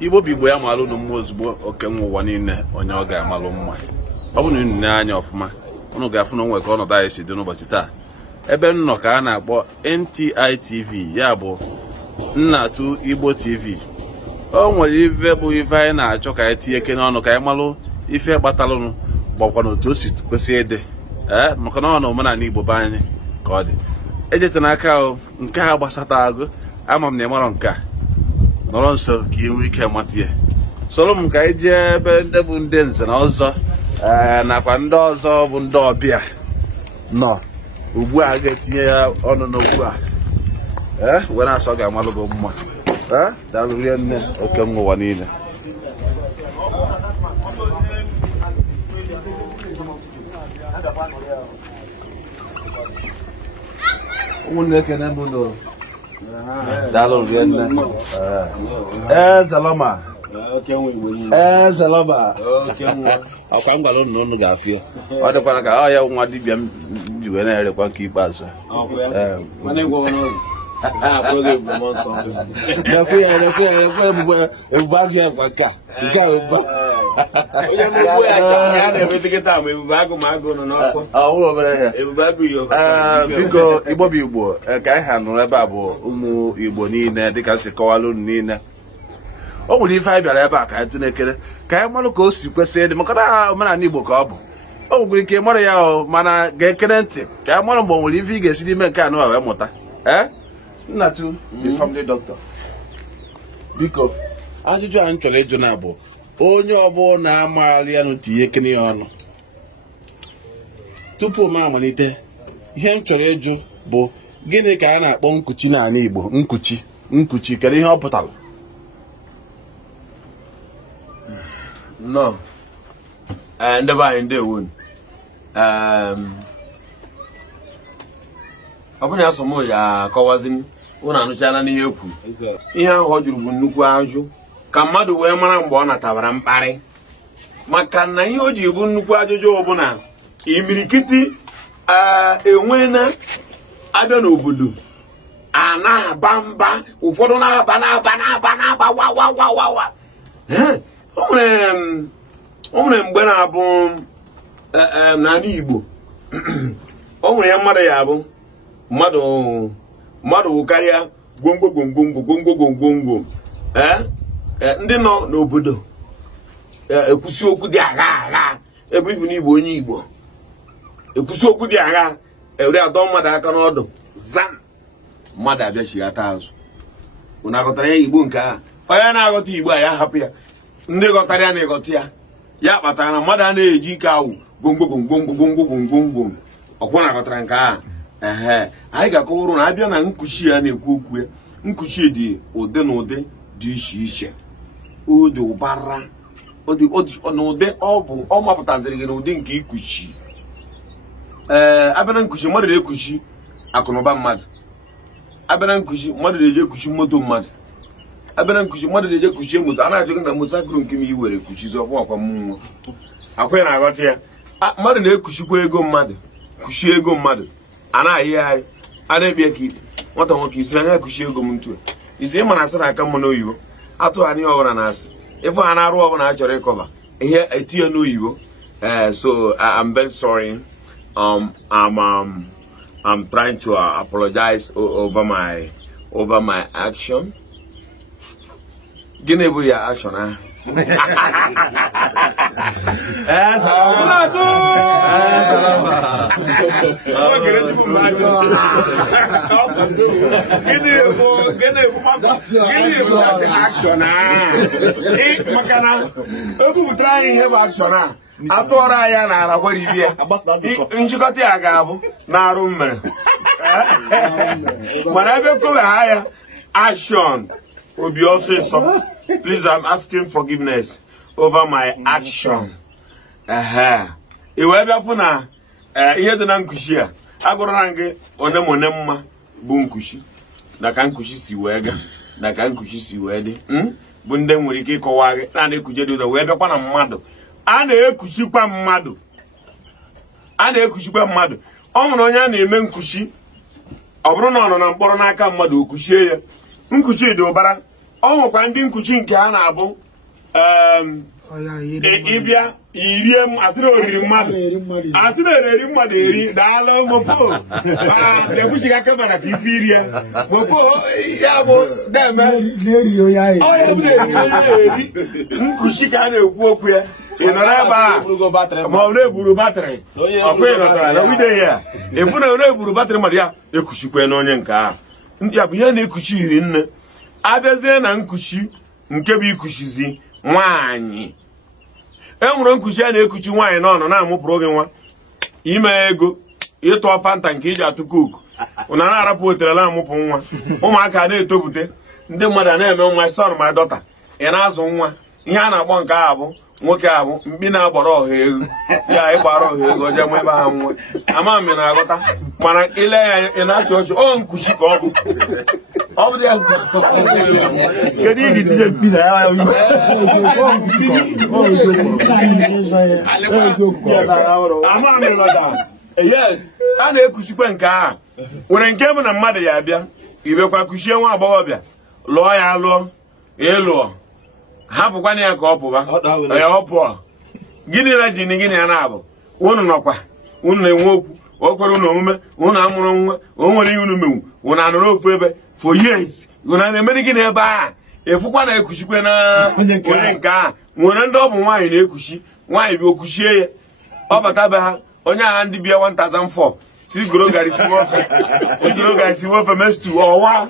Igbo bụ Igbo ya malụ na mma ozugbo oke nwa ụwa niile onye ọ ga-amalụ mma. Ọ bụ na unu na-anya ọfụma unu ga-afụ na onwe ka ọnọdụ anyị si dị n'ụbọchị taa. Ebe nnọ ka a na-akpọ NTI TV, ya bụ Nnatu Igbo TV. O nwere ife bụ ife anyị na-achọ ka anyị tinye ike n'ọnụ ka anyị malụ ife gbatalụnụ gbakwa n'otu o si kwesị ịdị maka na ọ na omenala Igbo be anyị ka ọ dị. Ejetena aka nke a gbasata agụ, ama m na ịmarọ nke a nọrọ nso ka ị nwee ike mata ya. Soro m ka anyị jee ebe ndị bụ ndị nze na ọzọ nakwa ndị ọzọ bụ ndị ọbịa nọ ugbu a ga-etinye ya ọnụ n'okwu a were asọ ga-amalụ gị mma. Daalụ rie nne oke m ụwa niile. Ụmụnne ekene m ụlọ. Daalụ rie nne. Zeloma. Zeloma. Ọkwa m gwara unu unu ga-afịa. Ọ dịkwana ka ọ ya nwa dibịa m ji wee na-erekwa nke ikpeazụ. Ebube agụ ya kwa ka nke a biko Igbo bụ Igbo ka anyị ha nụrụ ebe a bụ ụmụ Igbo niile dịka si kọwalụ unu niile. O nwere ife anyị bịara ebe a ka anyị tụnekere ka anyị marụ ka o si kwesị ịdị maka na omenala Igbo ka ọ bụ. O nwere ike mara ya mana ga-ekere ntị ka anyị mara mgbe o nwere ife ị ga-esi n'ime nke anụ a wee mụta. Nnatu the family doctor, biko ajụjụ anyị chọrọ ịjụ na bụ onye ọbụla na-amaghị ya n'otinye ekene ya ọnụ. Tupu m amalite ihe m chọrọ ịjụ bụ gịnị ka a na-akpọ nkuchi n'ala Igbo? Nkuchi kedu ihe ọ pụtara? No. Ndị be anyị ndewo. Ọ bụrụ na asọmụ ya akọwazi ụnụ anụchala n'ihe ekwu. Ihe ahụ ọ jụrụ bụ nnukwu ajụ ka mmadụ wee mara mgbe ọ natabara mkparị, maka na ihe o ji bụ nnukwu ajụjụ bụ na imirikiti enwe na abịa n'obodo a na-aba mba, ụfọdụ na-aba wawawawawa. O nwere mgbe na-abụ n'ala Igbo o nwere ya mmadụ ya abụ mmadụ karịa gwongwongwongwongwongwongwongwo ndị nọ n'obodo ekwusi okwu dị agha ebe ibu n'Igbo onye Igbo ekwusi okwu dị agha ewere adọ mmadụ aka n'ọdụ zam mmadụ abịachighata azụ. Unu aghọtara ya Igbo nke a? Onye na-aghọta Igbo a ya hapụ ya, ndị ghọtara ya na-eghọta ya. Ya kpatara na mmadụ a na-eji ike awụ gwongwongwongwongwongwongwongwongwo ọkwụ na-aghọtara nke a. Anyị ga-akọwụrụ na abịa na nkuchi ya na-ekwu okwu ya. Nkuchi dị ụdị na ụdị dị iche iche. Ọ dị ụbara n'ụdị ọ mapụtaziri gị n'ụdị nke ikuchi. Abịa na nkuchi mmadụ na-ekuchi akụnụba mmadụ. Abịa na nkuchi mmadụ na-eji ekuchi moto mmadụ. Abịa na nkuchi mmadụ na-eji ekuchi moto. A na-ajụ gị na moto agụrụ nke m iwere kuchizi ọkwa mmụọ akwa ya na-aghọta ya. Mmadụ na-ekuchikwa ego mmadụ, kuchie ego mmadụ. A na-ahị anyị a na-ekpe ka ikpe nwata nwoke isi anya kuchie ego m ntu isi ịma na asị na aka mma n'oyibo atụgharị ọbụla na asị ịfụ ha na-arụ ọbụla a chọrọ ịkọba ihe etinye n'oyibo. So I'm very sorry. I'm trying to apologize over my action. Gịnị bụ ya action ahụ? Maka na o bupụtara anyị ihe bụ action a atụọrọ anyị na ara gwara ibi ya nchịkọta ya ga-abụ na-arụ mmere mana ebe kọwaa ya action obi ọsịsọ. Please, I'm asking forgiveness over my action. Iwe bịa fụ na ihe dị na nkuchi a agụrụra gị one mma bụ nkuchi na ka nkuchi si wee ga na ka nkuchi si wee dị bụ ndị nwere ike ịkọwa gị na na-ekuchi dị ụzọ wee bịakwa na mmadụ a na-ekuchikwa mmadụ. Ọ nwere onye a na-eme nkuchi ọ bụrụ na ọ nọ na mkpọrọ n'aka mmadụ o kuchie ya. Nkuchi dị ụbara ọ nwekwa ndị nkuchi nke a na-abụ ịbịa irie asịrị oriri mmadụ asịrị eri mmadụ eri daalụ mopo ekwuchighị aka mara ka ife iri ya mopo ya bụ deme eri nkuchi ka a na-ekwu okwu ya ị nọrọ ebe a ma ọ na-eburu batrị ọkwa ịnọtara na wide ya efu na na-eburu batrị mmadụ ya ekuchikwe na onye nke ahụ ndị a bụ ihe na-ekuchi iri nne abịazie na nkuchi nke bụ ikuchizi nwaanyị enwere nkuchi a na-ekuchi nwaanyị n'ọnụ na-amụpụrụ gị nwa ime ego ịtụ fanta nke iji atụ koku na na-arapụ otere na-amụpụ nwa ụmụaka na-etopụta ndị mmadụ a na-eme nwa son ma dọta ị na-azụ nwa ihe a na-akpọ nke a bụ nwoke abụ mkpi na-agbara ọha ego ya ịgbara ọha ego jee nwe ebe ha nwa ama m na-aghọta mana ile ya ị na-achị ọchị ọ nkuchi ka ọ bụ ya kedu iji tinye mkpi na ya ama m ịghọta yes a na-ekuchikwa nke a nwere nke bụ na mmadụ ya abịa ibekwa kuchie nwa agbọghọbịa lụọ ya alụọ ịlụọ hapụkwana ya ka ọ pụba ya ọ pụọ gịnị na jini gịnị ya na-abụ unu nọkwa unu na-enwe okwu o kwere unu omume unu amụrụ nwa o nwere ihe unu menwu unu anụrụ ofu ebe for years unu na-emere gịnị ebe a efukwa na ekuchikwe na onye nke a nwere ndị ọ bụ nwaanyị na-ekuchi nwaanyị bi okuchie ya ọ bata be ha onye agha ndị bịa 1004 sigoro gari siwe ofe mestu ọwa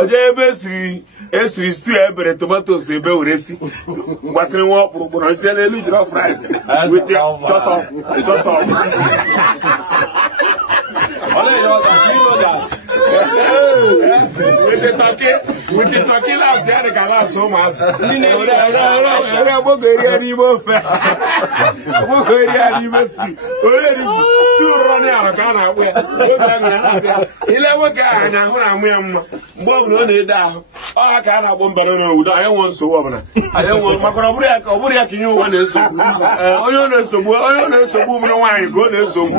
oje ebe esiri stew ebere tomatoes ebe were si gbasịrị nwa ọkpụrụkpụ na isi n'elu jiri fries with chọtọ with the turkey last ya dị ka last ụmụazị ndị agbọghọ eri ya n'ime ofe agbọghọ eri ya n'ime sti oreri tụrọ n'ala ka a na-akpụ ya ile nwoke ahụ anya ahụ na-amụ ya mma mgbe ọ bụla ọ na-ede ahụ ọha ka a na-agbọ mbara n'obodo anyị nwere nsogbu ọbụla anyị nwere maka ọ bụrụ ya ka ihe ụwa na-esogbu onye ọ na-esogbu bụrụ nwaanyị ka ọ na-esogbu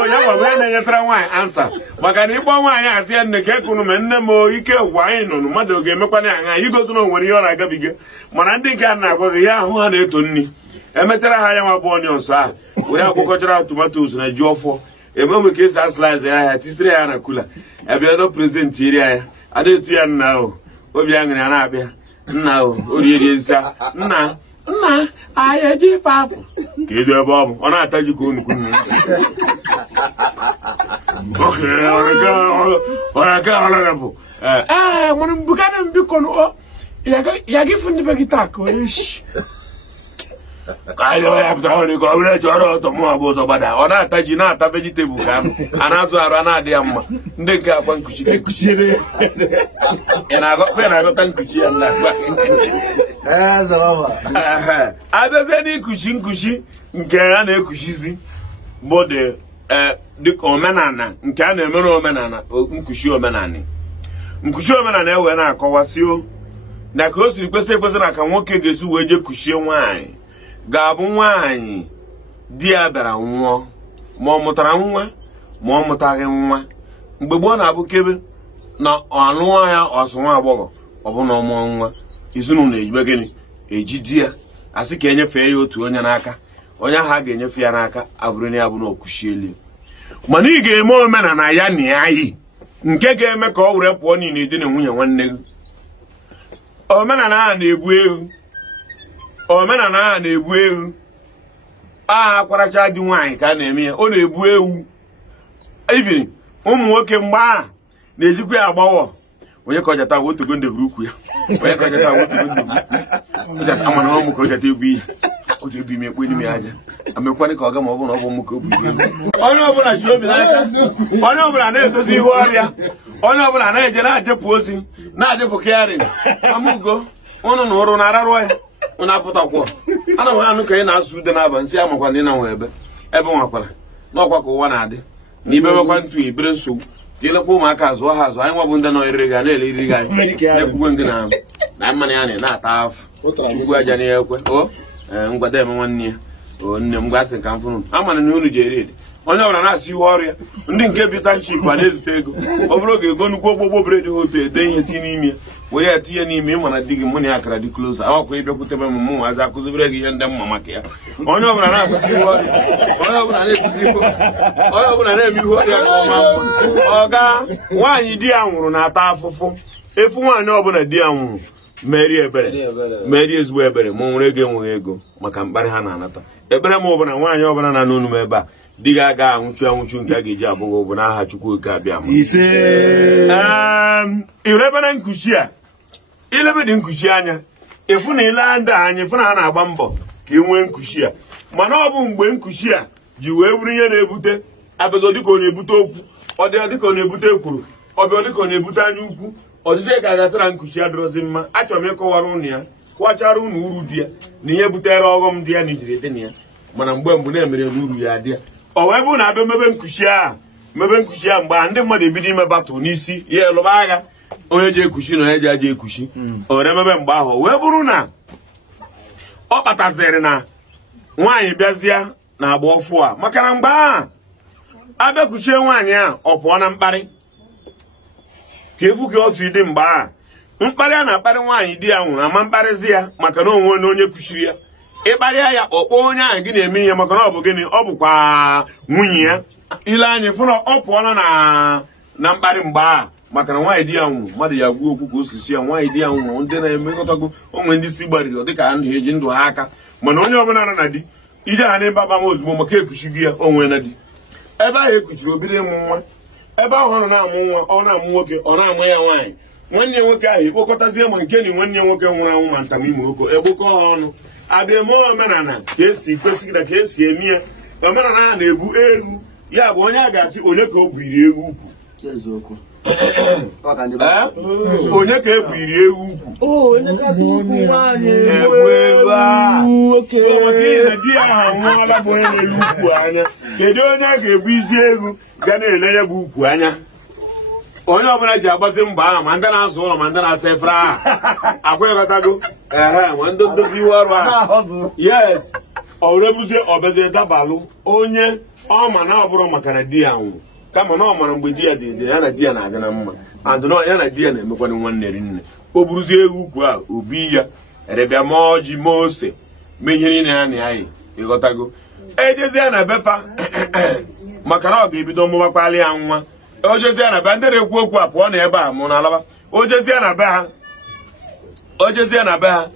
onye gwara ya na-enyetara nwaanyị ansa maka na ịkpọ nwaanyị asị ya nne ka ekunu me nne m ike gwa anyị nọ mmadụ ga-emekwana ya anya igozi na onwere ihe ọ na-agabiga mana ndị nke a na-agwa gị ya ahụ ha na-eto nri emetara ha ya nwa bụ onye nsọ ahụ were akwụkọchara tomatos na ji ọfọ ebe mgbe ka esi asịlaịz ya ahịa tisiri ya na kula ebịa do prezidenti eri ya ada etu ya nna ahụ obi aṅụrị ya na-abịa nna ahụ orierie nsa nna anyị eji ife afọ ka edo ebe ọ bụ ọ na-ata ji ka onukwu nne bụ mana mbukana mbiko ya gị fụ ndị be gị taa ka onye shi ọ na-ata ji na-ata vegetable ka anụ a na-azụ arụ a na-adị ya mma ndị nke akwa nkuchi na-agọta nkuchi ya abịazie n'ikuchi nkuchi nke a na-ekuchizi bụ dịka omenala nke a na-emere omenala nkuchi omenala ewe na-akọwasị na ka o siri kwesị ekwesị na ka nwoke ga-esi wee jee kuchie nwaanyị ga-abụ nwaanyị di ya bịara nwụọ ma ọ mụtara nwa ma ọ mụtaghị nwa mgbe gboo na-abụ kebe na ọlụọ ya ọsụ nwa agbọghọ ọ bụ na ọmụọ nwa ezinụlọ ejibe gịnị eji di ya asị ka enyefee ya otu onye n'aka onye ahụ a ga-enyefe ya n'aka abụrụ na ya bụ na okuchieli mana ị ga-eme omenala ya na ya yi nke ga-eme ka ọ were pụọ niile dị na nwunye nwanne gị omenala ahụ na-ebu ewu aha kwaracha dị nwaanyị ka a na-eme ya ọ na-ebu ewu ibiri ụmụ nwoke mgbe ahụ na-ejikwa ya agbawọ onye ka ọjata otugo ndeburu ukwu ya onye ka ọjata otugo ndeburu amana ọmụ ka ọjata ebu ihe o ji ebu ime ekpe n'ime aja amekwana ka ọ ga ma ọ bụ na ọ bụ ụmụ ka o bu onye ọbụla ji obi n'aka onye ọbụla na-edozi ihu ọrịa onye ọbụla na-eje na-ajepụ ozi na-ajepụ kịarịn amụgo ụnụ na ụrụ na-ararụ ya ụnụ apụtakwọ ana m anụ ka ị na-asụ ude n'abalị nsị amakwa ndị na nwe ebe nwakwara n'ọkwa ka ụwa na-adị na ibe nwekwa ntụ ibere nsogbu ka elekwa ụmụaka azụọ ha azụ anyị nwa bụ ndị nọ eriri ga na-ele eriri gị anyị na-ekwugwe ngị na mmanụ ya na-ata afụ ugwu aja na ekwe ngwada eme nwanne ya nne m gasị ka m fụrụ amana na unu ji eri ede onye ọbụla na-asị ihu ọrụ ya ndị nke bita nchip a na-ezite ego ọ bụrụ oge ego nnukwu ogbogbo bred ha otu ede ihe tinye n'ime ya were ya tinye n'ime ịmana di gị mụ na ya akara dị close awakwa ịbịakwutebe m mụ nwazi akụzibere gị ihe ndị mma maka ya onye ọbụla na-akụzi ihe ọrịa onye ọbụla na-ekuzi ihe onye ọbụla na-eme ihe ọrịa ọga nwaanyị di ya nwụrụ na-ata afụfụ efu nwaanyị ọbụla di ya nwụrụ merie ezigbo ebere ma nwere ego enweghị ego maka mkparị ha na-anata ekpere m ọbụla nwaanyị ọbụla na n'onu m ebe a di gị aga anwụchu nke a ga-eji abụghị bụ n'aha Chukwu oke abịa irebere nkuchi a ilebe dị nkuchi anya ịfụ na ile ndị anya ịfụ na ha na-agba mbọ ka ị nwee nkuchi a mana ọ bụ mgbe nkuchi a ji wee bụrụ ihe na-ebute abịago dịka ọ na-ebute okwu ọ dị dịka ọ na-ebute ekwuru ọ bịa dịka ọ na-ebute anya ukwu ọdịdị ka agatara nkuchi adịrọzi mma achọrọ m ịkọwara ụnụ ya kọwachara ụnụ uru dị ya na ihe butere ọghọm dị ya na ijiri dị na ya mana mgbe mbụ na-emere n'uru ya dị ya ọ wee bụ na abịa mebe nkuchi a mgbe ndị mmadụ ebido ime batụ n'isi ya elụba agha onye ji ekuchi na onye ji aja ekuchi o were mebe mgbe ahụ wee bụrụ na ọ kpataziri na nwaanyị bịazie na agba ọfụ a maka na mgbe ahụ abịakuchie nwaanyị a ọ pụọ na mkparị ka efu ka otu ịdị mgbe ahụ mkparị a na-akparị nwaanyị di ya nwụrụ ama mkparịzi ya maka na onwe na onye kuchiri ya ịkparịa ya ọkpọ onye ahụ gị na-eme ihe maka na ọ bụ gịnị ọ bụkwa nwunye ya ile anya fụna ọ pụọla na mkparị mgbe ahụ maka na nwaanyị di ya nwụrụ mmadụ ya gbuo okwu ka osisi ya nwaanyị di ya nwụrụ ndị na-emekọtago onwe ndị si gbariri ọ dịka ndụ eji ndụ ha aka mana onye ọbụla nọ na di ije ha n'ebe abama ozugbo maka ekuchigo ya onwe na di ebe ahụ ekuchiri obere ịmụ nwa ebe ahụ ọ nọ na-amụ nwa ọ na-amụ nwoke ọ na-amụ ya nwaanyị nwanne ya nwoke ahụ ekpokọtazie ma nke na nwanne ya nwoke nwụrụ anwụ ma ntamimoko egbokọ ha ọnụ abịa eme omenala ka esi kwesịrị na ka esi eme ya omenala a na-ebu egwu ya bụ onye a ga-achị onye ka o biri egwu ukwu onye ka ebiri ewu ukwu di ya ha nwụọla bụ onye na-ele ukwu anya kedu onye a ga-ebu isi egwu ga na-ele ya bụ ukwu anya onye ọbụla ji agbazi mba ahụ ma ndị na-azụ ụlọ ma ndị na-asa efere ahụ akwaghọtago ma ndị ndozi iwe ọrụ ahụ yes ọrebuzie ọbezie dabalụ onye ọ ma na ọ bụrụ maka na di ya nwụrụ kama na ọ mara mgbe di ya dị ya na di ya na-aga na mma adụnọ ya na di ya na-emekwana nwanne rinne o buruzie egwu ukwu a obi ya erebịa ma ọjị ma ose mee ihe niile ya na anyị ịghọtago ejezie na befa maka na ọ ga-ebido mụbakwali ya nwa ojezie na be ndị na-ekwu okwu a pụọ na ebe a mụ na alaba ojezie na be ha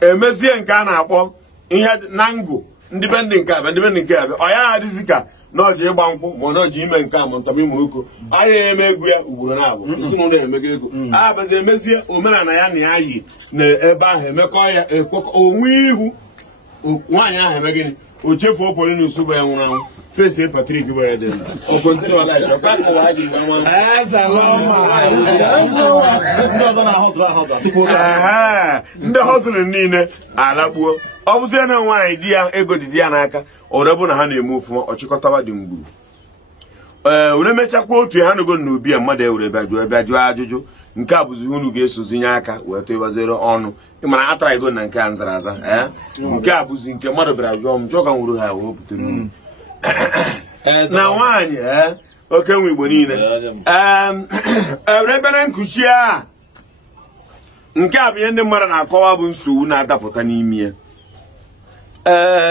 emezie nke a na-akpọ ihe na ngụ ndị be ndị nke abịa ndị be ndị nke abịa ọ ya adịzi ka na ọji ịgba nkwụ ma na ọji ime nke a ma ntamimoko anyị eme ego ya ugboro na-abụ ezinụlọ emego ego abazi emezie omenala ya na ya yi na ebe ahụ emekọ ya onwe ihu nwaanyị ahụ eme gịnị o chefuo Paulinus bụ ya nwụrụ anwụ fesi Patrik bụ ya dị ndị họzụlụ niile alakpuo ọ bụzie na nwaanyị di ya ego dị di ya n'aka ọre bụ na ha na-eme ofụma ọchịkọtawa dị mgburu were mechakwa otu ha nago na obi ya mmadụ ewere bịa jụọ ajụjụ nke a bụzi unu ga-esozinye aka wee tewazere ọnụ ịmara atara ego na nke a nzara aza nke a bụzi nke mmadụ bịara jụọ m jụọ ka nwuru ha wee pụtara unu na nwaanyị oke nwe Igbo niile ebere nkuchi a nke a bụ ihe ndị mmadụ na-akọwa bụ nsogbu na-adapụta n'ime ya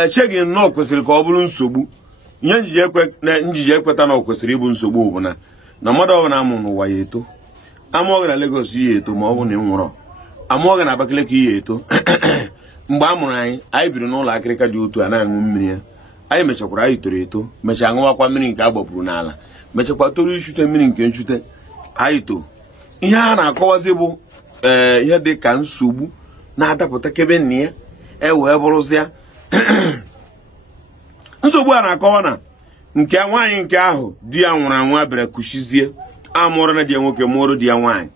cheghị nnọọ kwesịrị ka ọ bụrụ nsogbu ihe njiji ekweta na ọ kwesịrị ịbụ nsogbu bụ na mmadụ ọbụla amụ n'ụwa ya eto amụọ gị na Lagos ya eto ma ọ bụ na ị nwụrọ amụọ gị na Abakaliki ya eto mgbe a mụrụ anyị biri n'ụlọ akịrịka dị otu a na-aṅụ mmiri ya anyị mechakwara anyị toro eto mechaa ṅụwakwa mmiri nke a gbapụrụ n'ala mechakwa toro ichute mmiri nke nchute anyị too ihe a na-akọwazi bụ ihe dị ka nsogbu na-adapụta kebe nna ya wee bụrụzịa nsogbu a na-akọwa na nke nwaanyị nke ahụ di ya nwụrụ anwụ abịara kuchizie amụrụ na di ya nwoke mụrụ di ya nwaanyị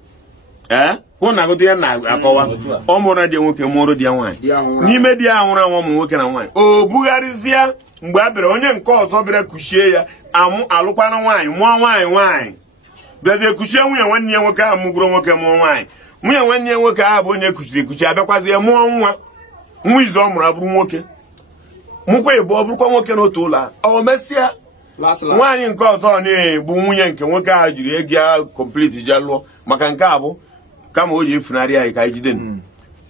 hụ na agụdị ya na-akọwa ọ mụrụ na di ya nwoke mụrụ di ya nwaanyị n'ime di ya nwụrụ anwụ ụmụ nwoke na nwaanyị o bugharịzie mgbe a bịara onye nke ọzọ bịara kuchie ya alụkwana nwaanyị mụọ nwaanyị bịazie kuchie nwunye nwanne ya nwoke ahụ mụgburu nwoke mụọ nwaanyị nwunye nwanne ya nwoke ahụ bụ onye kuchiri ekuchi abịakwazie mụọ nwa izu ọ mụrụ abụrụ nwoke mụkwa ịbụ ọ bụrụkwa nwoke n'otu ụlọ ọ mesịa nwaanyị nke ọzọ na-ebu nwunye nke nwoke ahụ jiri ego ya kompliti je lụọ maka nke a bụ kama o ji efunarị anyị ka anyị jide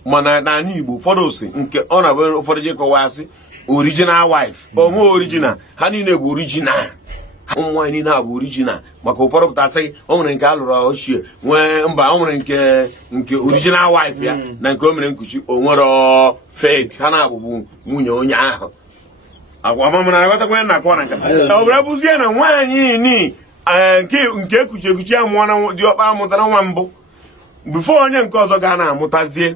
mana n'ala Igbo ụfọdụ si nke ọ na-abụ ụfọdụ ji kọwasị original wife onwe original ha niile bụ original ụmụ nwaanyị niile bụ original maka ụfọdụ pụtasị o nwere nke a lụrụ ochie nwee mba o nwere nke original wife ya na nke o mere nkuchi o nwere fake ha na-abụbụ nwunye onye ahụ agwa mamana na-aghọtakwa na akọ na nkata ọ bụrụ bụzie na nwaanyị ni nke ekuchi amụọ na diọkpara amụtara nwa mbụ bifo onye nke ọzọ ga na-amụtazie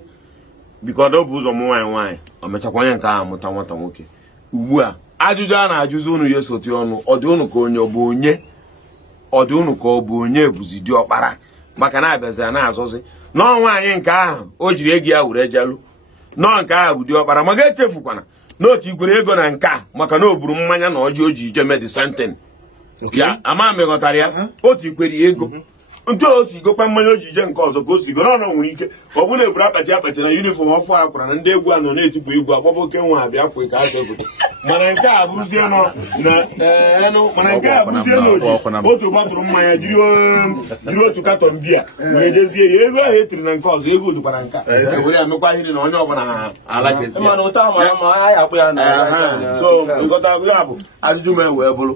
bikodo bụ ụzọ mụ nwaanyị o mechakwa onye nke ahụ amụta nwata nwoke ugbu a ajụjụ a na-ajụzi unu ya esoti ọnụ ọ dị unu ka onye ọ bụ onye ọ dị unu ka ọ bụ onye bụzi diọkpara maka na abịazịa na-azọzi nọọ nwaanyị nke ahụ o jiri ego ya were jalụ nọọ nke ahụ bụ diọkpara ma ga-echefukwana n'otu igwere ego na nke a maka na o buru mmanya na ọjị o ji ije medicine ya ama meghọtara ya otu ikwere ego nke o si gokwa mmanya o ji ije nke ọzọ ka o si go n'ọnụ nwere ike ọ bụrụ na eburu akpati na yunifọm ọfụ akwara na ndị egwu a nọ na-etipụ egwu agbaba oke nwa abịa kwe ka aja obodo mana nke a bụrụzie nọ mana nke a bụrụzie n'oji otu gbatụrụ mmanya jiri otu katọn biya wee jezie ya ego ahụ etiri na nke ọzọ ego dukwara nka were amekwa ihe na onye ọbụla alajezie so nkọta ya bụ ajụjụ m wee bụrụ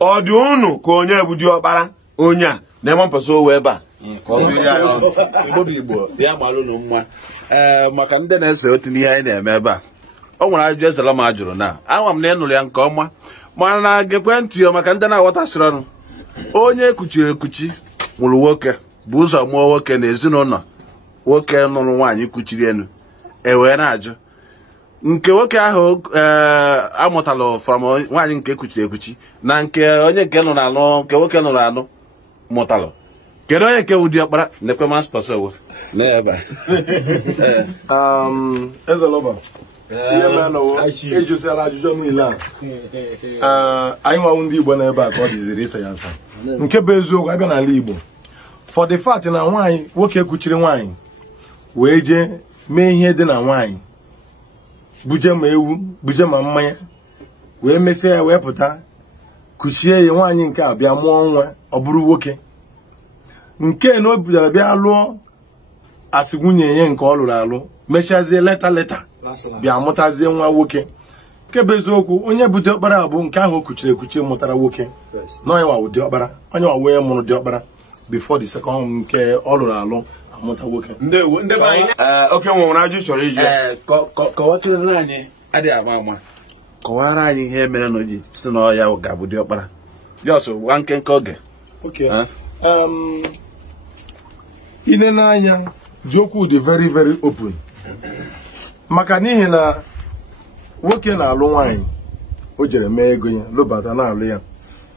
ọ dị unu ka onye bụ diọkpara onye a na-eme mpasa owe ebe a Igbo ya gbalụ unu mma maka ndị na-ese otu n'ihe anyị na-eme ebe a o nwere ajụjụ ezela m ajụrụ na anwa m na ịnụrụ ya nke ọma mana na gekwe ntị ya maka ndị na-aghọtasịrị ọnụ onye ekuchiri ekuchi nwụrụ nwoke bụ ụzọ mụọ nwoke na ezinụlọ nwoke nụrụ nwaanyị kuchiri enu wee na-ajụ nke nwoke ahụ amụtala from nwaanyị nke ekuchiri ekuchi na nke onye nke nụrụ anụ nke nwoke nụrụ anụ mụtalụ kedu onye nke ụdị ọkpara na-ekwe mas pasowo n'ebe Ezeloba ihe mere na ejụsịara ajụjụ niile a anyị nwanwụ ndị Igbo n'ebe a ka ọ dịziri ịsa ya asa nke bụ eziokwu abịa n'ala Igbo for the fact na nwaanyị nwoke kuchiri nwaanyị wee jee mee ihe dị na nwaanyị buje ma ewu buje ma mmanya wee mesịa ya wee pụta kuchie ya nwaanyị nke a bịa mụọ nwa ọ bụrụ nwoke nke na o bidara bịa lụọ asị nwunye ya nke ọ lụrụ alụ mechazie leta bịa mụtazie nwa nwoke nke bụ eziokwu onye bụ diọkpara bụ nke ahụ o kuchiri ekuchi mụtara nwoke na onye nwa diọkpara onye nwa onye mụrụ diọkpara before the second nke ọ lụrụ alụ amụta nwoke oke nwere ajụ chọrọ iju kọwatụrụ anyị adịghị ama ama kọwara anyị ihe mere na o ji si na ọ ya ga-abụ diọkpara jọs gwa nkenke oge ile n'anya ji okwu dị very very open maka n'ihi na nwoke na-alụ nwaanyị o jere mee ego ya lụbata na-alụ ya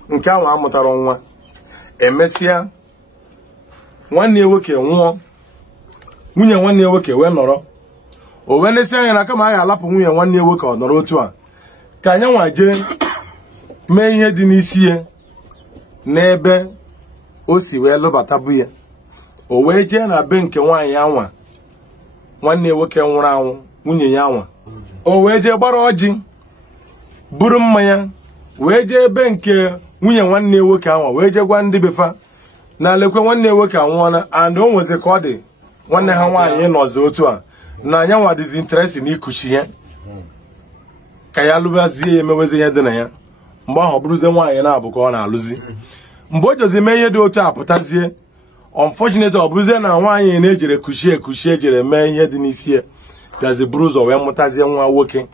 nke ahụ amụtara nwa emesịa nwanne ya nwoke nwụọ nwunye nwanne ya nwoke wee nọrọ o wee nesị anya na kama a ga-alapụ nwunye nwanne ya nwoke ọ nọrọ otu a ka anyị nwa jee mee ihe dị n'isi ya n'ebe o si wee lụbata bụ ya o wee jee na be nke nwaanyị anwa nwanne ya nwoke nwụrụ anwụ nwunye ya anwa o wee jee gbara ọjị buru mmanya wee jee ebe nke nwunye nwanne ya nwoke anwa wee jee gwa ndị befa na lekwe nwanne ya nwoke anwụọla and o nwezi ka ọ dị nwanne ha nwaanyị nọzi otu a na anya nwa dịzi interest n'ikuchi ya ka ya lụbazie ya emewezi ihe dị na ya mgbe ahụ ọ bụrụzie nwaanyị na-abụ ka ọ na-alụzi mgbe o jozi mee ihe dị otu a pụtazie unfortunately ọ bụrụzie na nwaanyị na-ejere kuchie ejere mee ihe dị n'isi ya bịazi buru ụzọ wee mụtazie nwa nwoke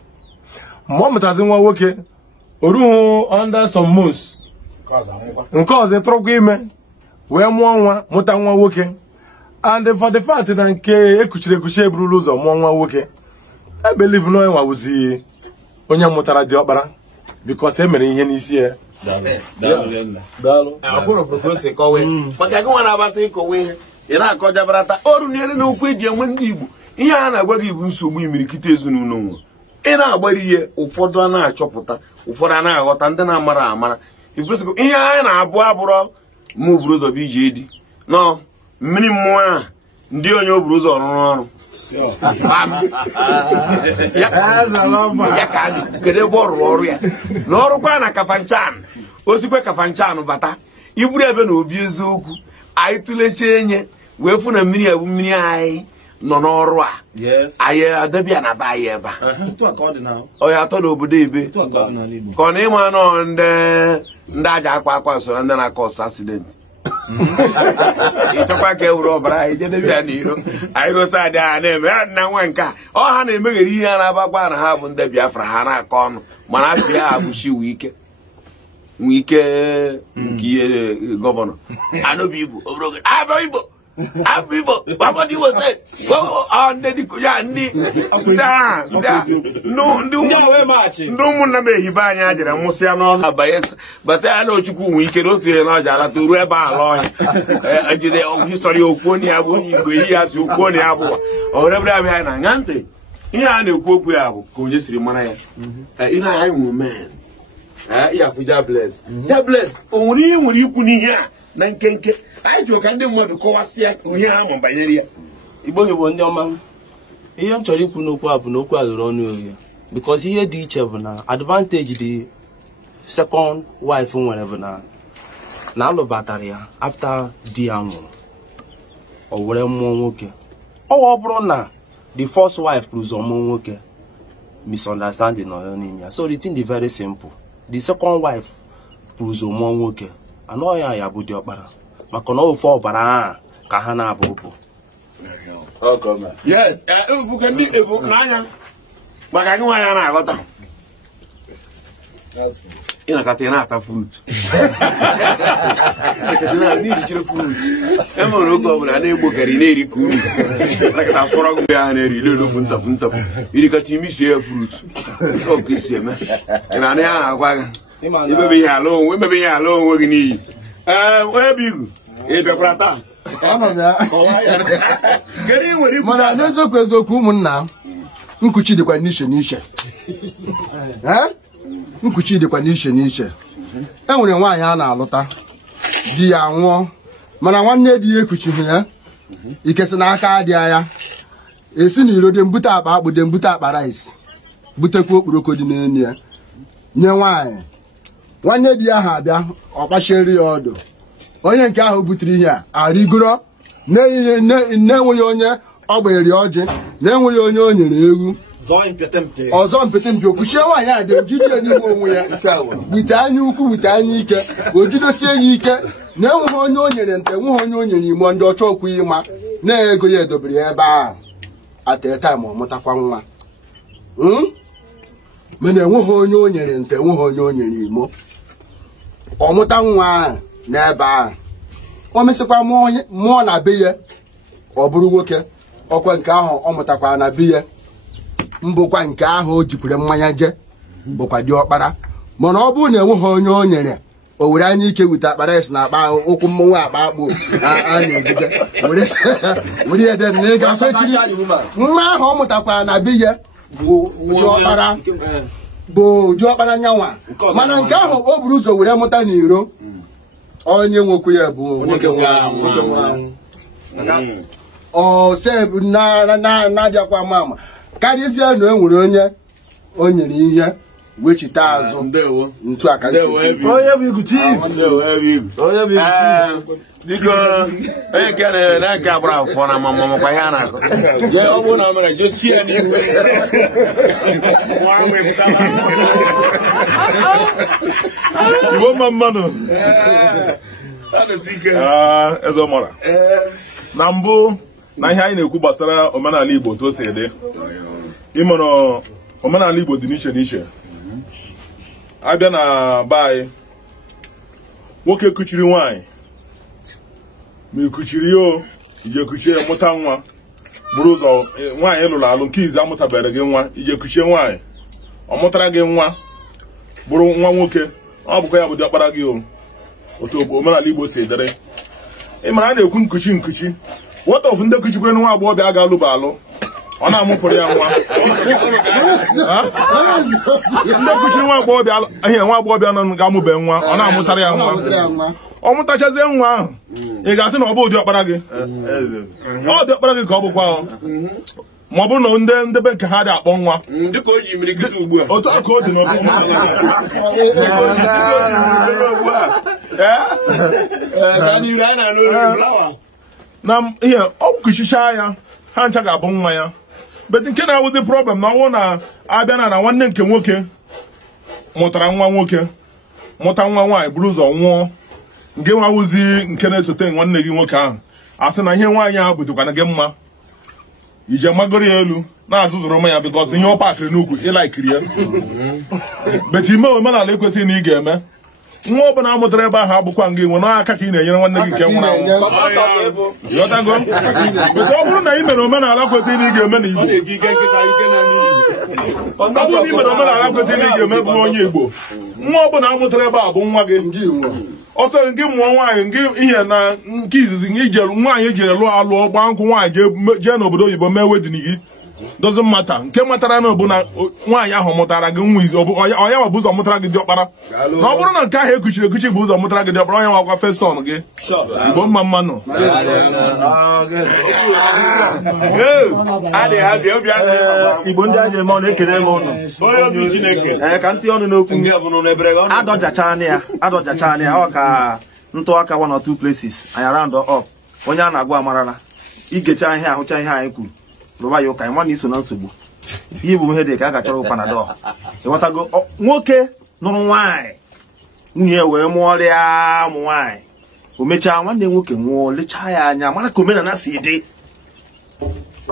mgbe ọ mụtazi nwa nwoke o rughị under some months nke ọzọ tụrụkwa ime wee mụọ nwa mụta nwa nwoke and for the fact na nke ekuchiri ekuchi eburula ụzọ mụọ nwa nwoke I believe na onye nwawụzi onye mụtara diọkpara because e mere ihe n'isi ya maka gị nwa na-abasị ịkọwa ihe ị na-akọjabarata ọrụ nyere n'okwu eji enwe ndị Igbo ihe a na-agwa gị bụ nsogbu imirikite ezinụlọ nwe ị na-agbara ihe ụfọdụ a na-achọpụta ụfọdụ a na-aghọta ndị na-amara amara ikwesịkwa ihe anyị na-abụ abụrọ mụ buru ụzọ bụ iji edi nọ mmiri mmụọ a ndị onye o buru ụzọ rụrụ ọrụ ya ka kedu ebe ọ rụrụ ọrụ ya na ọrụkwa na Kafanchan osikwe Kafanchan bata iburu ebe na obi eziokwu anyị tụlechaa enye wee fụ na mmiri ebu mmiri anyị nọ n'ọrụ a anyị adabịa na be anyị ebe a ọ ya atọ n'obodo ebe ka ọ na ịma nọ ndị aja akwa so na ndị na-akọ ọsọ asidenti ịchọkwa ka e were ọbara anyị jedebịa n'iro anyị gosi adị ha na-eme ha na nwa nke a ọ ha na-emegheri ihe ha na-agbagba na ha bụ ndị Biafra ha na-akọ ọnụ mana afọ ya abụchi wike nke ihe gọvanọ anọbi Igbo obodo Igbo abụ Igbo gbabọdụ Igbo steeti ndị ụmụnna m ehibe anyị ajere nwụsịa n'ọnụ abanye bata ya na Ochukwu nwe ike n'otu ihe na ọja alata ruo ebe a ala ọhịa ejide histori okwu onye ya bụ onye Igbo ihe ya si okwu onye ya bụ ọhụrebere abịa anyị na anya ntị ihe a na-ekwu okwu ya bụ ka onye siri mara ya ihe anyị nwere men ya afụ Jables o nwere ihe nwere ikwu n'ihe a na nkenke anyị jụrụ ka ndị mmadụ kọwasịa ihe ha ma banyere ya. Igbo ndị ọma, ihe m chọrọ ikwu n'okwu a bụ na okwu a ghere ọnụ oghe because ihe dị iche bụ na advantage the second wife nwere bụ na alụbatara ya after di ya nwụrụ o were mmụọ nwoke. Ọ bụrụ na the first wife plus ọmụọ nwoke, misunderstanding nọ n'ime ya. So the thing is very simple. The second wife plus ọmụọ nwoke anọghị ya bụ diọkpara maka na ofe ọbara ahụ ka ha na-abụ bụ n'anya maka gị nwaanyị a na-aghọta ị na-akata ị na-ata frut enwere oge ọbụla na-egbogara na-eri ka uru nakata sụrọ gụ ya na-eri lelokwu ntapụ irikata imi sie ya frut oke si eme ị na-anụ ya na-agwa gị imebe ihe ala onwe gị n'iyi onye bụ igu ị bịakwara taa mana n'eziokwu ụmụnna nkuchi dịkwa n'iche n'iche enwere nwaanyị a na-alụta di ya nwụọ mana nwanne di ya ekuchighị ya ikesi n'aka adị ya esi n'iro dị mbute akpa akpụ dị mbute akpa rice butekwa okporoko dị n'elu ya nye nwaanyị nwanne di ya ha abịa ọ kpachiri ya ọdụ onye nke ahụ butere ihe a arịgoro na-enweghị onye ọ gbanyere ọjị na-enweghị onye o nyere ewu ọzọ mpịtịmpị okwuchie nwaanyị a dị ojide ya n'ime onwe ya wite anya ukwu wite anya ike o jidosie ya ike na-enweghị onye o nyere nte enweghị onye o nyere imo ndị ọchọ okwu ịma na-ego ya edobere ya ebe ahụ ateta ma ọ mụtakwa nwa mana enweghị onye o nyere nte enweghị onye o nyere imo ọ mụta nwa ahụ n'ebe ahụ o mesịkwa mụọ na be ya ọ bụrụ nwoke ọkwa nke ahụ ọ mụtakwa na be ya mbụkwa nke ahụ o jikwere mmanya je bụkwa diọkpara mana ọ bụrụ na enweghị onye o nyere o were anya ike wute akpara esi na akpa ụkwụ mmọnwụ akpa akpụ a na-ebuje were ede na ị ga-afọ echiri nwa ahụ ọ mụtakwa na be ya bụ diọkpara nyanwa mana nke ahụ o buru ụzọ were mụta n'iro onye nwokwu ya bụ nwoke ọsebụ na-adịakwa ama karịsịa na enwere onye o nyere ihe wechite azụ ntu aka biko onye nke na-eke agbara akwụkwọ na makwa ihe a na-akọ ọ bụrụ na mere josi ya n'ihu Igbo mmadụ eze mara na mbụ na ihe anyị na-ekwu gbasara omenala Igbo otu o si dị ịmụrụ omenala Igbo dị n'iche n'iche abịa na be anyị nwoke kuchiri nwaanyị ma ikuchiri ya ije kuchie mụta nwa bụrụ ụzọ nwaanyị lụrụ alụ nke izi amụtabere gị nwa ije kuchie nwaanyị ọ mụtara gị nwa bụrụ nwa nwoke ọ bụkwa ya bụ diọkpara gị otu omenala Igbo si dere ịmara a na-ekwu nkuchi what of ndị kuchikwere nwa agbọghọbịa a ga-alụba alụ ọ na-amụpụrụ ya nwa ndị kuchiri nwa agbọghọbịa ihe nwa agbọghọbịa nọ ga-amụbe nwa ọ na-amụtara ya nwa ọ mụtachazie nwa ahụ ị ga-asị na ọ bụ diọkpara gị ọ diọkpara gị ka ọ bụkwa ma ọ bụrụ na ndị be nke ha dị akpọ nwa otu a ka ọ dị na ihe ọ kụchicha ya ha ncha ga-abụ nwa ya bet nke na-awụzi problem na ọnwụ na abịa na nwanne nke nwoke mụtara nwa nwoke mụta nwa nwaanyị buru ụzọ nwụọ nke nwawụzi nke na-esote nwanne gị nwoke ahụ asị na ihe nwaanyị ahụ butekwana gị mma ije magoro ya elu na-azụzụrụ m ya bikọs ihe ọ pakịrị n'ukwu ịlaikiri ya bet ime omenala ekwesịghị na ị ga-eme nwa ọbụla amụtara ebe ahụ abụkwa nga nwe n'aka ka ị na-enyere nwanne gị nke nwụrụ anwụ ghọtago bete ọ bụrụ na ị mere omenala kwesịrị na ị ga-eme na Igbo ọ bụrụ na ị mere omenala kwesịrị na ị ga-eme bụ onye Igbo nwa ọbụla amụtara ebe a bụ nwa gị ọsọ nke mụọ nwaanyị nke ihe na nke izizi nwaanyị ejere lụọ alụọ gbaa nkwụ nwaanyị jee n'obodo oyibo mee wedin gị dozi mmata nke matara na bụ na nwaanyị ahụ mụtara gị nwa izi onye nwa bụ ụzọ mụtara gị diọkpara na ọ bụrụ na nke ahụ ekuchiri ekuchi bụ ụzọ mụtara gị diọkpara onye nwakwa fesọn gị Igbo mma mmanụ Igbo ndị aja eme ọ na-ekele m ụnụ ka ntị ọnụ n'okwu adọjachana ya ọ ka ntụ aka 1 or 2 places anyị round up onye a na-agwa amarala igecha ihe ahụcha ihe anyị kwuru rụba ya ụka ịma na iso na nsogbu ihe bụ ihe dị ka a gachọrọ ụkwa dọ ịghọtago nwoke nụrụ nwaanyị nwunye wee mụọrịa ụmụ nwaanyị o mechaa nwanne nwoke nwụọ lechaa ya anya mara ka omenala si dị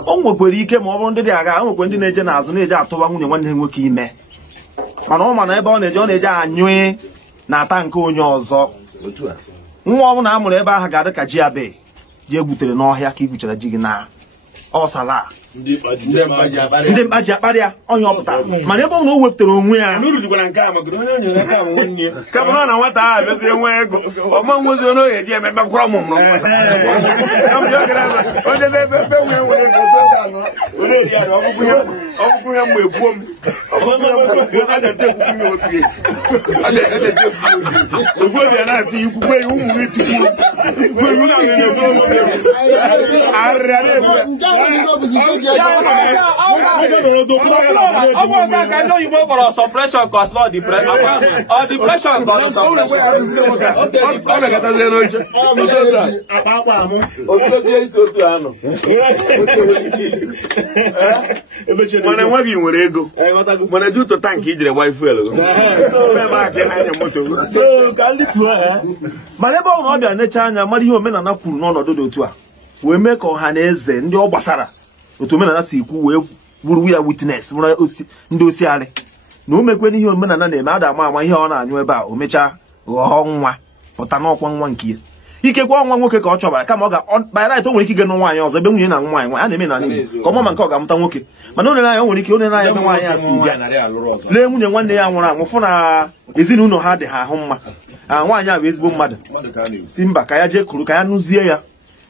o nwekwara ike ma ọ bụrụ ndị dị agha o nwekwara ndị na-eje n'azụ na-eje atụba nwunye nwanne nwoke ime mana ọ ma na ebe ọ na-eje anyụ na-ata nke onye ọzọ nwa ọbụla a mụrụ ebe ahụ ga-adị ka ji abe ji egbutere n'ọhịa ka i gwuchara ji gị na ọsala ndị mkpa ji akparị ya onye ọpụta mana ebe ọ na o wepụtara onwe ya kabụrụ na nwata ahụ bezie nwe ego ọma nwozi onye oye ji eme mekwara ọmụmụ ọkpụkpụ ya mgbe gbuo m ofu ya na-asị ikwukwe ya ụmụ gị tupu suppression cause not depression or depression cause mana enweghị nwere ego mana ju ụtọ tankị ijire gba fuel mana ebe ọ na ọ bịa necha anya mara ihe omenala kwuru n'ọnọdụ dị otu a wee mee ka ọha na eze ndị ọ gbasara otu omenala si ikwu wee bụrụ ya witness ndị osiarị na o mekwe n'ihe omenala na-eme ada ama ihe ọ na-anyụ ebe a o mechaa ghọọ nwa pụta n'ọkwa nwa nke ya ikekwe ọnwa nwoke ka ọ chọbara kama ọ ga-bịara o nwere ike ịga nwaanyị ọzọ ebe nwunye na nwaanyị a na-eme na Igbo ka ọma ma nke ọ ga-amụta nwoke mana onye na-anya nwere ike onye na-anya ebe nwaanyị a si bịa lee nwunye nwanne ya nwụrụ anwụ fụ na ezinụlọ ha dị ha ahụ mma nwaanyị a bụ ezigbo mmadụ si mba ka ya jee kuru ka ya nụzie ya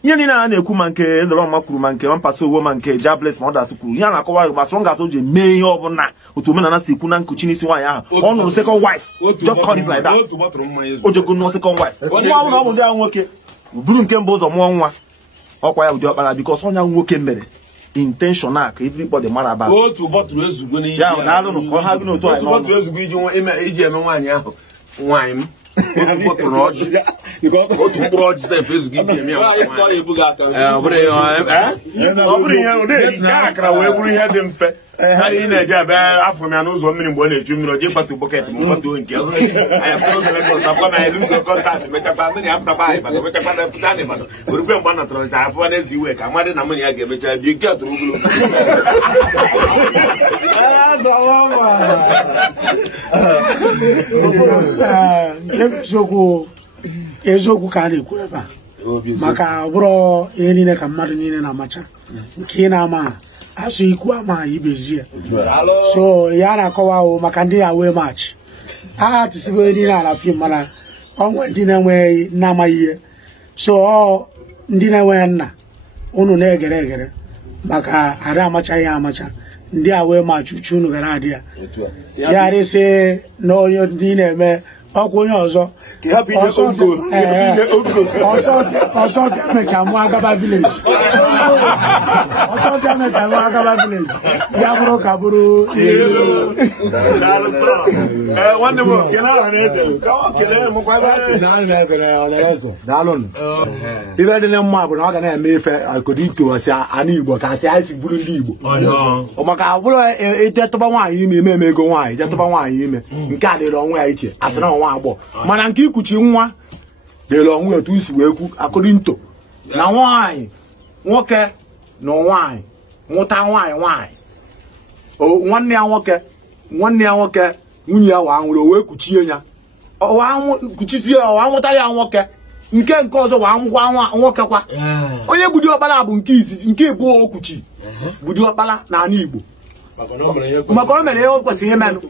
ihe niile a na-ekwu ma nke Ezelọma kwuru ma nke Mpaso Owo ma nke Jables ma ọ dasị kwuru ihe a na-akọwa gbasara ngasị o ji mee ihe ọbụla otu omenala si ikwu na nkuchi n'isi nwaanyị ahụ ọ nụrụ second wife just call it like that o jego nụọ second wife nwa ọbụla ọ bụ ndị ahụ nwoke buru nke mbụ ụzọ mụọ nwa ọkwa ya ụdị ọkpara bikos ọnya nwoke mere intentional ka everybody mara aba otu bọtụrụ ezugbo n'ihe ya na-alụ ka ha gị n'otu anyị bọtụrụ ezugbo iji eme nwaanyị ahụ nwaanyị m otu mkpụrụ ọjị sef ezugbo ibi eme ọ bụrụ ihe ụdị akara wee bụrụ ihe dị mfe ị na-eje ebe afọ m ya n'ụzọ mmiri mgbe ọ na-echu mmiri oje gbatu bọket ma gbatuo nke mechakwa mmiri apụtakwa anyị bata mechakwa pụta anyị bata orukwe mgbe a natọrọ ncha afọ na-ezi iwe ka amadị na mmiri ya ga-emecha bi nke tụrụ ogologo eziokwu ka a na-ekwu ebe a maka ọ bụrụ ihe niile ka mmadụ niile na-amacha nke ị na-ama asụ ikwu ama ibezie so ya na-akọwa maka ndị na-awe maachị a tisigo niile ala fim mana onwe ndị na-enweghị na-amaghị ihe so ndị na-enweghị nna unu na-egere egere maka ada amacha ihe amacha ndị awe maachị uche unu gara adị ya ya rịsị na onye ndị na-eme ọkwa onye ọzọ ọsọ mecha mụ Agaba village ọsọ bịa mechara agaba village ya bụrụ ka bụrụ nwanne m daalụ. Ife dị na mma bụ na ọ ga na-eme ife akụrụ itowasị ana Igbo ka asị anyị si bụrụ ndị Igbo maka ọ bụrụ itetụba nwaanyị ime eme ego nwaanyị jetụba nwaanyị ime nke a dịrị ọnwa ya iche asị na ọnwa agbọghọ mana nke ikuchi nwa dịrị ọnwa etu isi wee kwu akụrụ nto na nwaanyị nwoke na nwaanyị nwụta nwaanyị nwanne ya nwoke nwunye ya wa nwụrụ o wee kuchie ya kuchisie ya ọwa nwụta ya nwoke nke ọzọ wa ngwa nwoke kwa onye gbudi ọkpala bụ nke izizi nke ịbụọ okwuchi gbudi ọkpala na ala Igbo maka o mere ihe o kwesịrị imenụ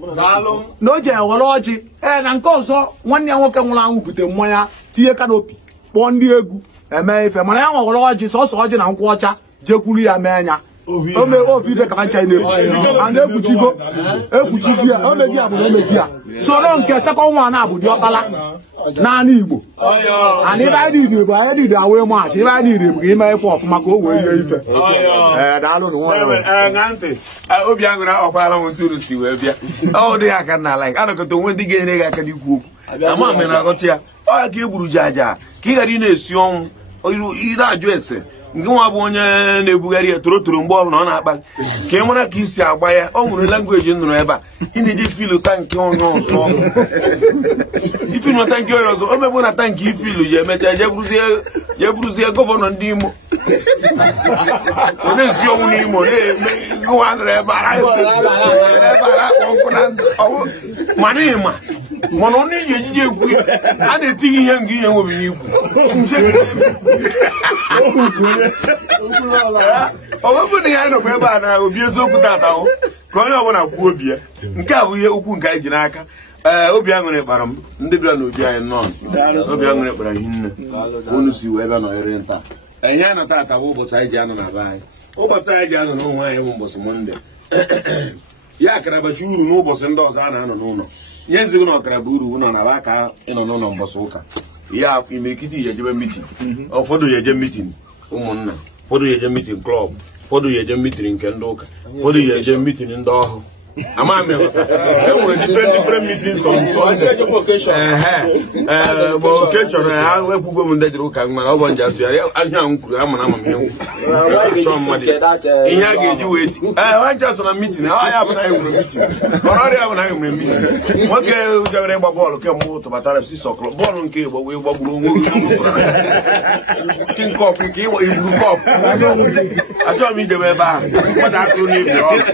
na o ji ewere ọjị na nke ọzọ nwanne ya nwoke nwụrụ anwụ bute mmanya tinye kanopi kpọọ ndị egwu eme ife mana ya nwewere ọjị sọsọ ọjị na nkwụ ọcha jekwuru ya mee nya ovive ka ncha na-egwu ana ekpuchigo ya omegi ya bụ na omegi ya soro nke sekọnd nwa na abụ dị ọkpala n'ala Igbo ana ibe anyị dị bụ anyị dị awee maachị ibe anyị dị bụ ka ime ife ọfụma ka o wee ihe ife daalụ ntị obi aṅụrị ọkwara m ntụrụ si wee bịa ọ dị aka na ala anọkọta onwe ndị ga-enyere gị aka n'ikwu okwu ama mgbe na-aghọta ya ọ ya ka e gburu ji aja ka ị ghara ị na-esi ọnwụ ị na-ajụ ese nke nwa bụ onye na-ebugharị ya torotoro mgbe ọbụla ọ na-akpa ka ị mara ka isi agba ya ọ nwere langweji nụrụ ebe a ị na-eji filu tankị onye ọzọ ifilu na tankị onye ọzọ o mebụ na tankị ifilu ya emecha je buruzie gọvanọ ndị Imo ọ na-esi ọnwụ n'Imo na-eme nwa nụrụ ebe mana ịma mana ọ na-eji ejije ekwu a na-etinye ihe nke ihe nwebeghị ikwu ọbụbụ na ya nọkwa ebe a na obi eziokwu tata ka onye ọbụla kwuo obi ya nke a bụ ihe okwu nke anyị ji n'aka obi aṅụrị kpara m ndị bịara n'obi anyị nọ obi aṅụrị kpara ihe nne unu si wee bịa nọrịrị nta ihe a na tata bụ ụbọchị anyị ji anọ na be anyị ụbọchị anyị ji anọ n'onwe anyị bụ ụbọchị Mọnde ya akara bachi uru n'ụbọchị ndị ọzọ a na-anọ n'ụlọ nye nzigo na ọkara bụ uru nọ na aka ịnọ n'ụlọ mbọchị ụka ya afọ imirikiti ya ejebe mitin ụfọdụ ya eje mitin ụmụnna ụfọdụ ya eje mitin klọb ụfọdụ ya eje mitin nke ndị ụka ụfọdụ ya eje mitin ndị ọhụụ ama m enwere different meetings on Sunday bụ okechọn ha ekwugo m ndị jiri ụka mana ọ bụ nje asụ ya ahịa m kwuru ama na amamihe chọọ mmadụ ihe a ga-eji wee ti nje asụ na mitin ya bụ na anyị nwere mitin mana ọrịa bụ na anyị nwere mitin nwoke jebere ịgba bọọlụ kemgbe ụtụ batara 6 o'clock bọọlụ nke Igbo wee gbagburu onwe king kọp nke igburu kọp achọghị m ijebe ebe ahụ mmadụ akụrụ n'ibi ọrụ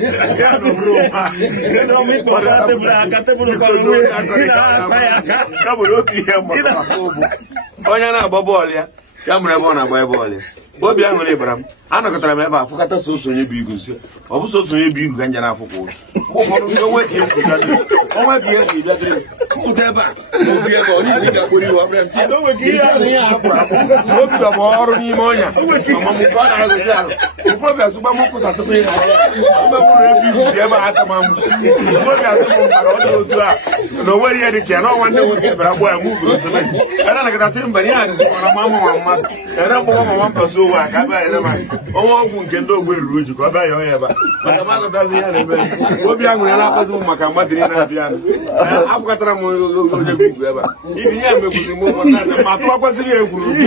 onye na-agba bọọlụ ya mere ebe ọ na-agba bọọlụ ya obi aṅụrị bara m anọkọtara m ebe a fụkọta soso onye bụ igu nso ọ bụ soso onye bụ igu ka nje na-afụkwa ụzọ ụfọdụ onwe ka esi bịadịrị mpụta ebe a obi ebe onye isi ga-akpụrụ iwe ọbịa nsị obido bụ ọrụ n'ime ọnya ọmamụkọ ọ na-agụzi ahụ ụfọdụ asụgba m kwụsasụkwa ihe mmegburu ebe igu si ebe a aka ma mgbusi ụfọdụ asụgba mbara ọ dị otu a na o nwere ihe dị ka ya na ọnwa ndị nwoke bịara gbaa ya mụ bụrụ osome ya na nakọtasị mba ihe a dịzikwara ma ama ma mmadụ ere mgbawa ma nwa mpaso owe a ka abịa ere ma ọnwa ọgwụ nke ndị ogbe ruru uju ka ọ bịa ya ọya ebe a maka makọtazi ya na-ebe obi aṅụrị ya na-akpazi m maka mmadụ niile na-abịa apụkọtara m onye bụ igwe ebe a ibi ya megburi m ụbọchị ma tụwakwaziri ya egwuru ugbu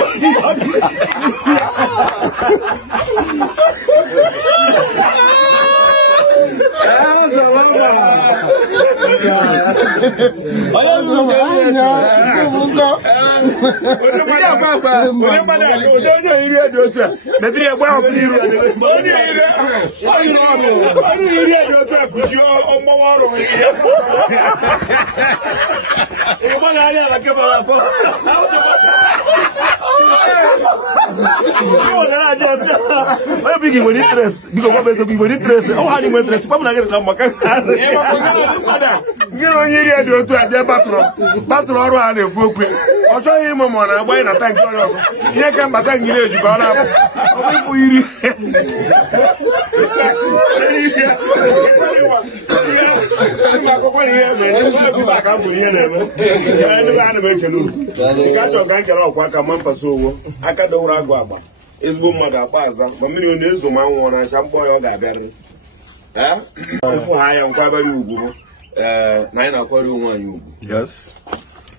onye iri dị otu a jee batụrụ ọrụ ha na-ekwu okwu ọ chọghị ịmụ ma ọ na-agbanye na tankị onye ọzọ ihe ka mbata ngiri eju ka ọ na-apụ ọbụpụ iri aka bụ ihe na-eme ana m ekele uru nke achọ ka nkere ọkwa aka ma mpaso owo aka dowere agụ agba ezigbo mmadụ akpa aza ma mmiri na-ezo ma nwụọ na ncha mkpọ ya ọ ga-abịarịrị ịfụ ha ya nkwabere ugwu na anyị na-akwari onwe anyị ugwu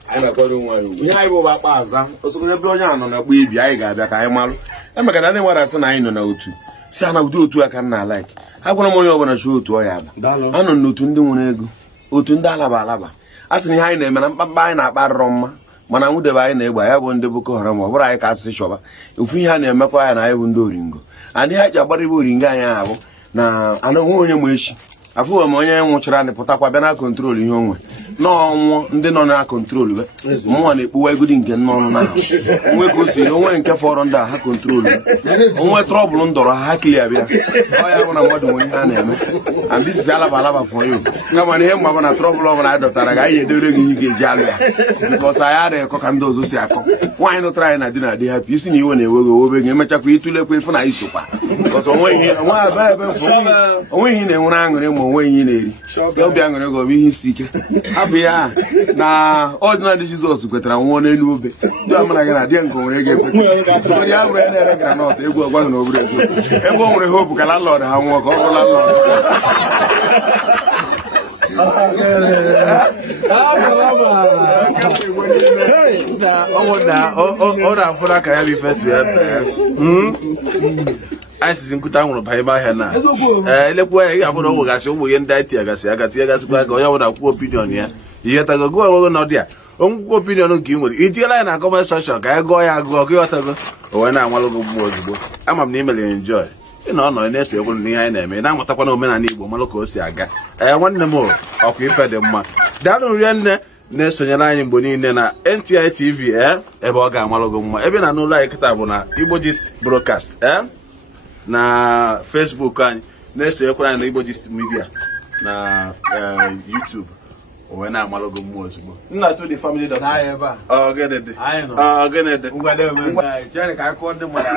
anyị na-akwari onwe anyị ugwu ihe anyị bụ akpa aza osogote ebe onye a nọ na gba ibi anyị ga-abịa ka anyị malụ emeka na ndị nwere asị na anyị nọ na otu si ha na ụdị otu aka nna alaiki a gwara m onye ọbụla chi otu ọ ya aba anọ n'otu ndị nwere ego otu ndị alaba a sị na ihe anyị na-eme na mkpamkpa anyị na-akparịrọ mma mana nwụdebe anyị na-egba ya bụ ndị Boko Haram ọ bụrụ anyị ka asịsị chọba ofu ihe a na-emekwa ya na anyị bụ ndị oringo andị ha ji agbara ibe oringo anyị ahụ na anaghị onye ma echi afụghị m onye nwụchara anyị pụtakwa bịa na kontrol ihe onwe n'ọnwụ ndị nọ na kontrol mụnwa na-ekpuwa egodi nke n'ọnụ na onwe ka o si onwe nke fọrọ ndị a ha kontrol onwe trọbụl ndọrọ ha kilia bịa ọ ya bụ na mmadụ nwe ihe a na-eme andịsizi alaba fọ ya kama na ihe mma bụ na trọbụl ọbụla anyị dọtara ga anyị edere gị ihe ga-eji alụ ya bikọs anyị adịghị akọ ka ndị ọzọ si akọ nwaanyị nụtara anyị na di na di hapụ isi na iwe na-ewe gị owe gị emechakwa ịtụlekwa ịfụ na isokwa onweghị ihe na-enwere aṅụrị ma onweghị ihe na-eri obi aṅụrị gị ọ bụ ihe isi ike hapụ ya na ọdịnadị Jizọs kwetara nwụọ n'elu obe ndị amara gị na dị nke nwere ego ekwe onye a bụrụ ya na-ere granọt egwu ọgwa na obere ego ebe o nwere hopu ka landlọd ha nwụọ ka ọ bụrụ landlọd ọ na-afụla ka ya bụ ife si ya anyị sizi nkụta nwụrụ banye ahịa na elekwa ya ị ga-afụ na ọ nwegasị ụmụ ihe ndị anyị tiagasị tinyegasịkwa ka onye ọbụla kwuo opinion ya ihe tago gụọ onwego na ọdị ya onwekwu opinion nke ị nwere itiela ya na comment section ka ya gụọ ya agụọ gị ọtago o wee na-amalụgo mmụọ ozugbo ama m na ị mere enjoy ị na ọ nọ na-eso egwu n'ihe anyị na-eme na-amụtakwa na omenala Igbo malụ ka o si aga nwanne m ọkwa ife dị mma daalụ nri nne na-esonyere anyị mgbe niile na NTI TV ebe ọ ga-amalụgo mma ebe na n'ụlọ anyị kịta bụ na Igbo Gist Broadcast na Facebook anyị na-esonyekwara anyị na Igbo Gist Media na YouTube o wee na-amalụgo mmụọ ozugbo nna to the family doctor ọgịnịdị chere ka akụọ ndị mmadụ